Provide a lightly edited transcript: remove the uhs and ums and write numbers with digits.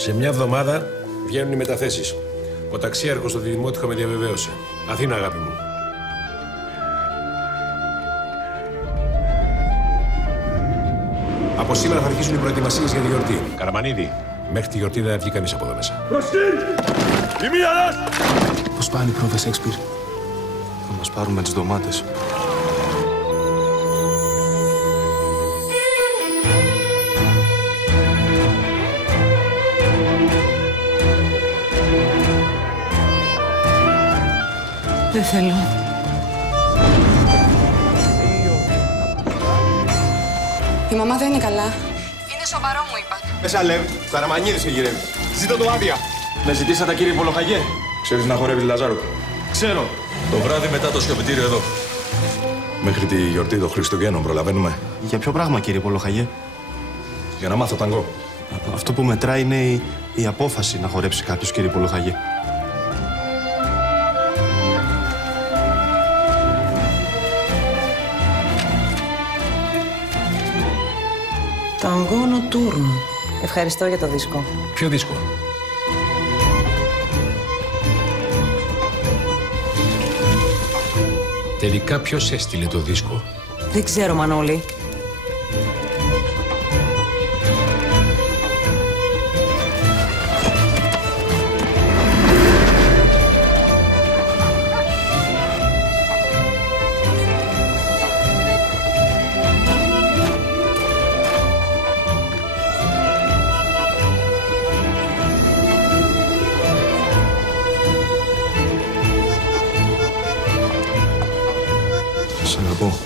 Σε μια εβδομάδα βγαίνουν οι μεταθέσεις. Ο ταξίαρχος στο Δημότυχο με διαβεβαίωσε. Αθήνα, αγάπη μου. Από σήμερα θα αρχίσουν οι προετοιμασίες για τη γιορτή. Καραμανίδη, μέχρι τη γιορτή δεν θα βγει κανείς από εδώ μέσα. Πώς πάνε οι πρόβες, Σέξπιρ? Θα μας πάρουν με τις ντομάτες. Δεν θέλω. Η μαμά δεν είναι καλά. Είναι σοβαρό, μου είπαν. Μέσα Λεύ, Καραμανίδης και γυρεύει. Ζήτω το άδεια. Με ζητήσατε, κύριε Πολοχαγέ? Ξέρεις να χορεύει Λαζάρου? Ξέρω. Το βράδυ μετά το σιωπητήριο εδώ. Μέχρι τη γιορτή των Χριστουγέννων προλαβαίνουμε. Για ποιο πράγμα, κύριε Πολοχαγέ? Για να μάθω ταγκό. Αυτό που μετράει είναι η απόφαση να χορέψει κάποιος, κύριε Πολοχαγέ. Ταγκό Νοτούρνο. Ευχαριστώ για το δίσκο. Ποιο δίσκο? Τελικά ποιος έστειλε το δίσκο? Δεν ξέρω, Μανώλη. Σ' αγαπώ.